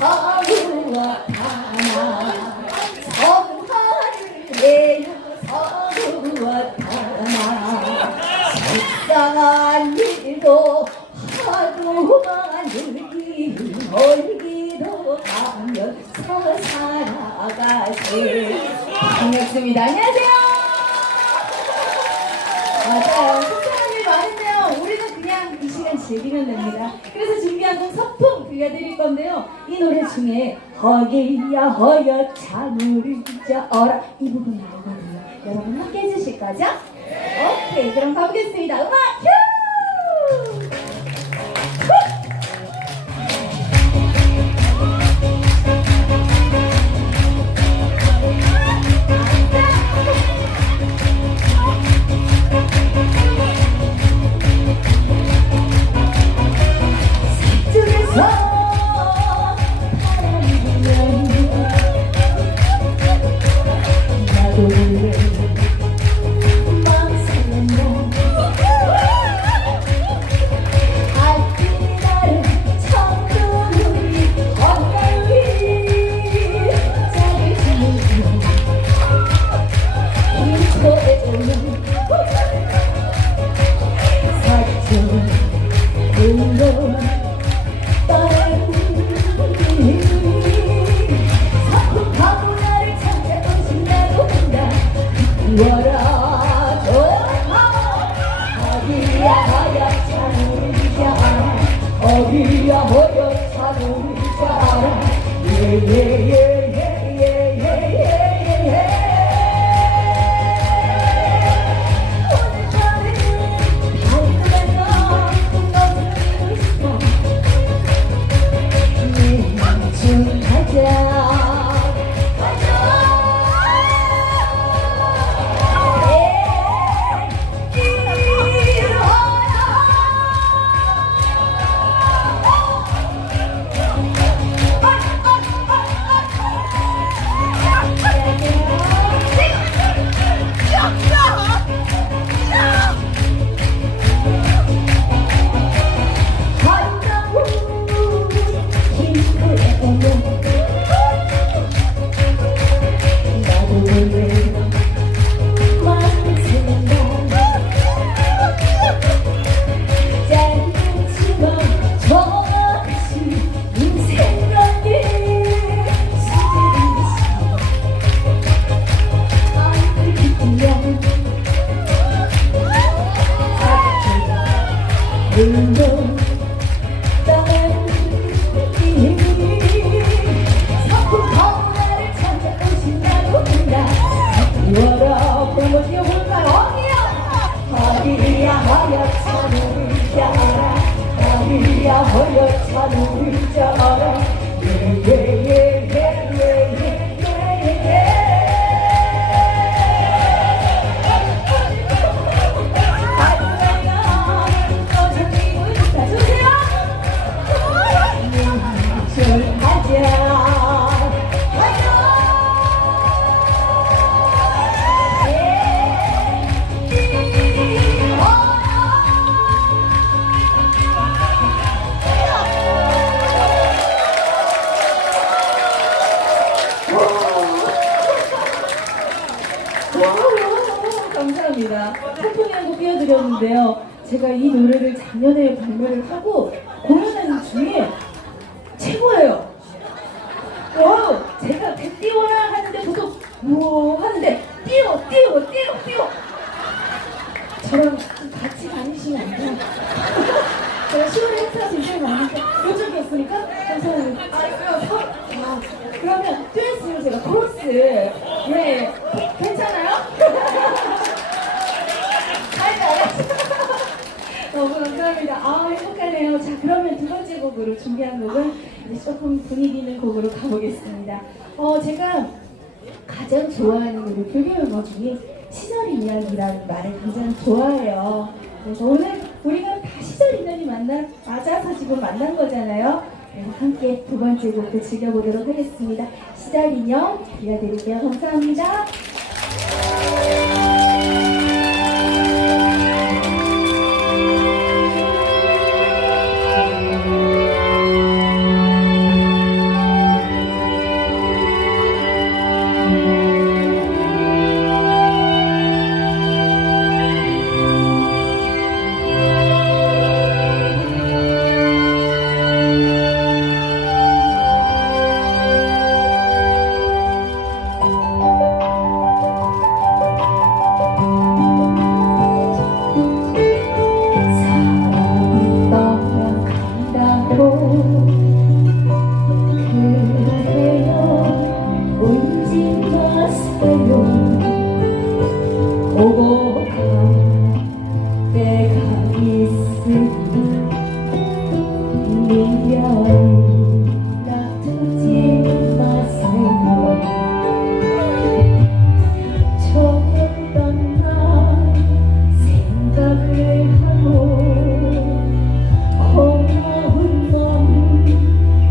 서구와 타나 성화를 내려 서구와 타나 속상한 일도 하루 마늘이 멀기도 가면서 살아가세. 반갑습니다. 안녕하세요. 맞아요. 속상한 일 많은데요. 우리는 그냥 이 시간 즐기면 됩니다. 그래서 준비한 곡 서풍 들려드릴 건데요. 이 노래 중에 허기야 허옇찬 우리 저어라 이 부분 나오거든요. 여러분 함께 해주실 거죠? 오케이, 그럼 가보겠습니다. 음악 큐! 어디야 허옇찬 우리 사랑 오늘 밤에는 달콤해서 너를 싶어 좀 가자 허옇찬 우리 저어라 감사합니다. 소풍이 한 곡 띄워드렸는데요. 제가 이 노래를 작년에 발매를 하고 공연하는 중에 최고예요. 제가 띄워라 하는데 보통 뭐 하는데 띄워 저랑 좀 같이 다니시면 안 돼요? 제가 10월에 행사 굉장히 많으니까 요쪽이었으니까 감사합니다. 그러면 듀엣으로 제가 코러스 괜찮아요? 너무 감사합니다. 행복하네요. 자, 그러면 두 번째 곡으로 준비한 곡은 이제 조금 분위기 있는 곡으로 가보겠습니다. 제가 가장 좋아하는 우리 불교 영화 중에 시절 인연이라는 말을 굉장히 좋아해요. 그래서 오늘 우리가 다 시절 인연이 맞아서 지금 만난 거잖아요. 그래서 함께 두 번째 곡도 즐겨보도록 하겠습니다. 시절 인연 들려드릴게요. 감사합니다. 이별을 놔두지 마세요. 좋았던 날 생각을 하고 고마운 맘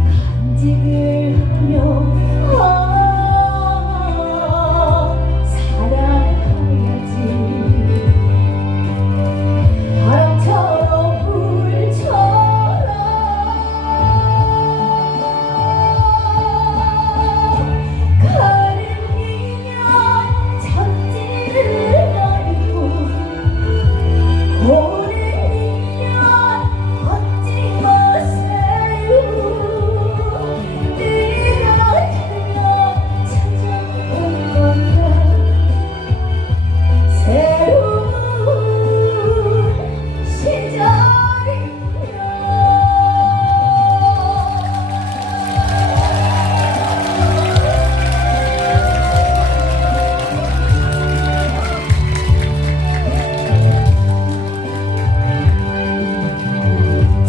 간직을 하며 살아가야지. 바람처럼 불처럼 가는 인연 잡지를 말고 오랜 인연 얻지 마세요. 네가 그냥 찾아온 건가 새로운 시작이야.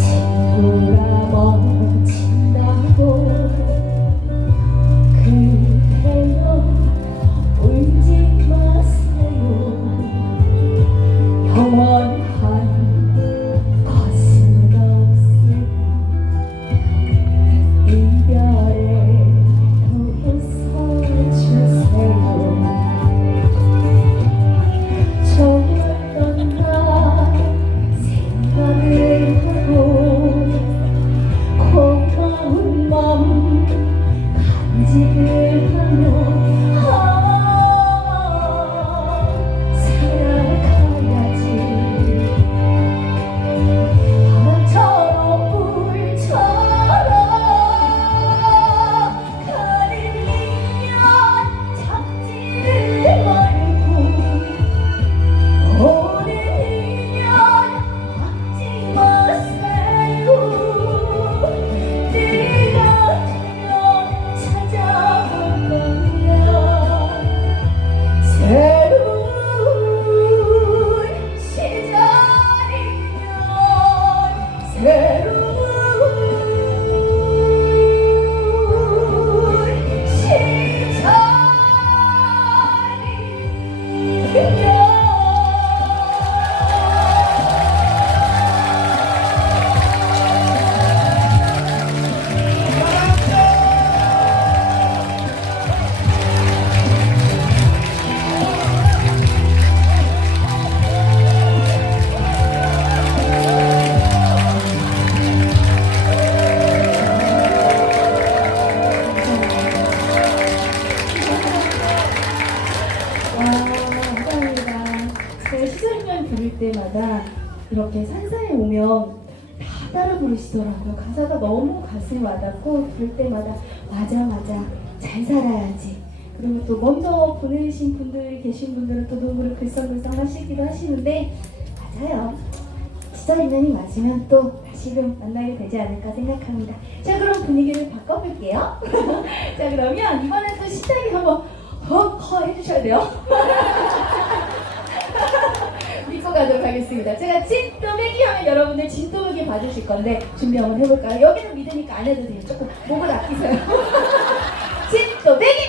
친구가 멈춘다고 그대여 울지 마세요. 영원한 것은 없음. 이별에 웃어주세요. 좋았던 날 생각을 하고 고마운 맘 간직을 하며 살아가야지. 바람처럼 불처럼 가는 인연 잡지를 말고 오랜 인연 얻지 마세요. 네가 그냥 찾아온 거야. 새로운 시작이면 새로운 시작이면 와, 감사합니다. 제가 시절년 부를 때마다 이렇게 산사에 오면 다 따라 부르시더라고요. 가사가 너무 가슴에 와닿고 부를 때마다 맞아 잘 살아야지. 그리고 또 먼저 보내신 분들 계신 분들은 또 눈물을 글썽글썽 하시기도 하시는데 맞아요. 시절년이 맞으면 또 다시금 만나게 되지 않을까 생각합니다. 자, 그럼 분위기를 바꿔볼게요. 자, 그러면 이번엔 또 시작이 한번 허 해주셔야 돼요. 믿고 가도록 하겠습니다. 제가 진또배기 하면 여러분들 진또배기 봐주실 건데 준비 한번 해볼까요? 여기는 믿으니까 안 해도 돼요. 조금 목을 아끼세요. 진또배기!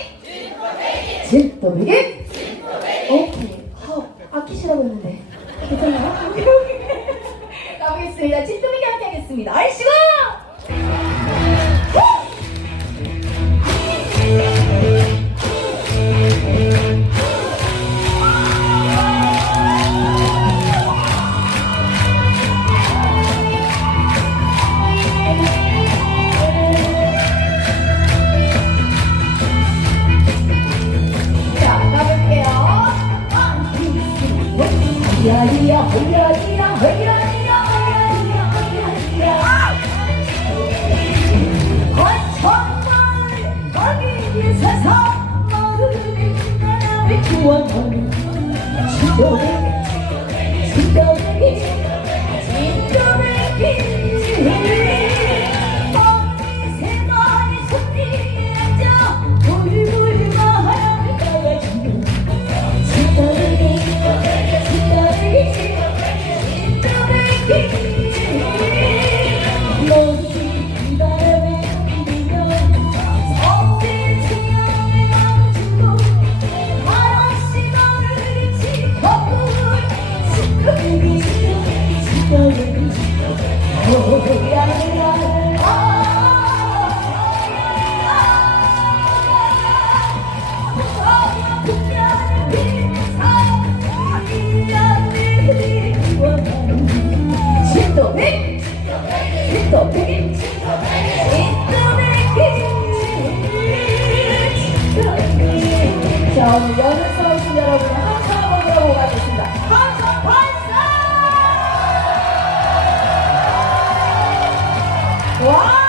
진또배기! 오케이. 아끼시라고 했는데 괜찮나요? 가보겠습니다. 진또배기 함께 하겠습니다. 아이씨고! 홀라리야 홀라리야 홀라리야 홀라리야 홀라리야 진또배기 자, 오늘 연습 오신 여러분의 함성 한번 들어보고 가겠습니다. 함성 발사! 와우!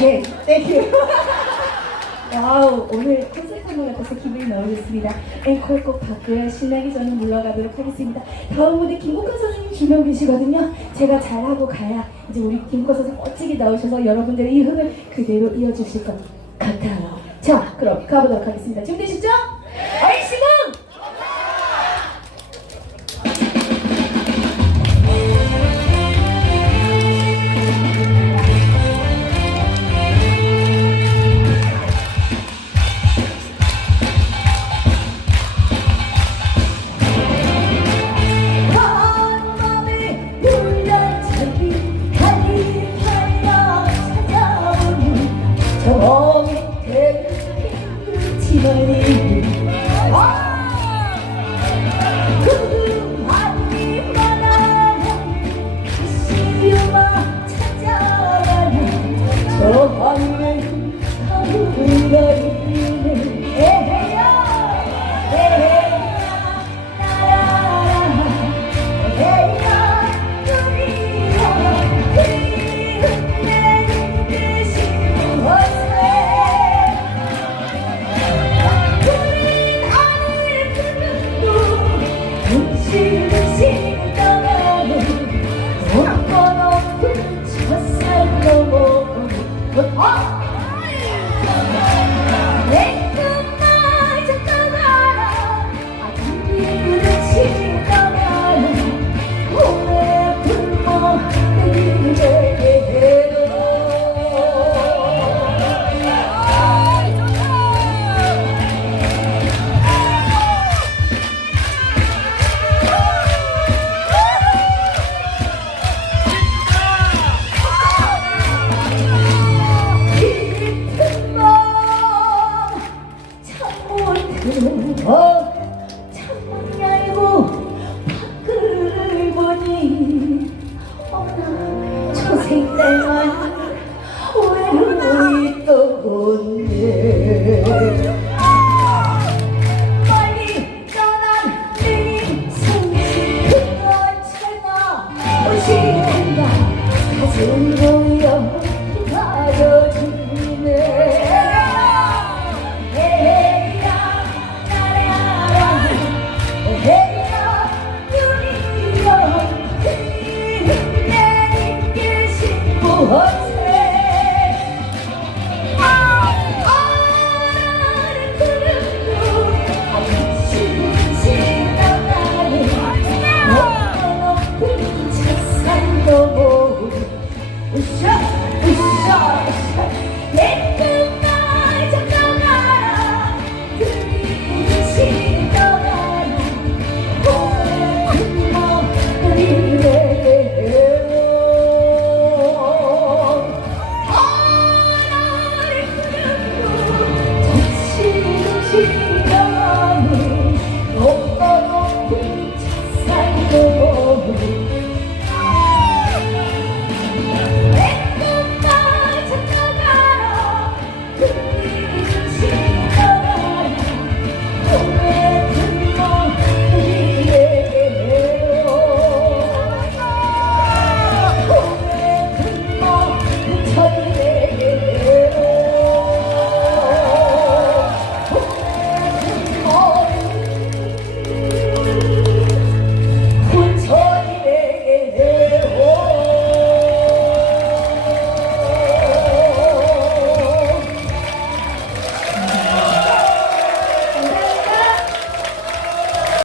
오케이, 땡큐. 와우, 오늘 콘서트 같아서 기분이 너무 좋습니다. 앵콜 꼭 받고요. 신나게 저는 물러가도록 하겠습니다. 다음 무대 김국환 선생님 준비하고 계시거든요. 제가 잘하고 가야 이제 우리 김국환 선생님 멋지게 나오셔서 여러분들의 이 흥을 그대로 이어주실 것 같아요. 자, 그럼 가보도록 하겠습니다. 준비되시죠? 얼씨구!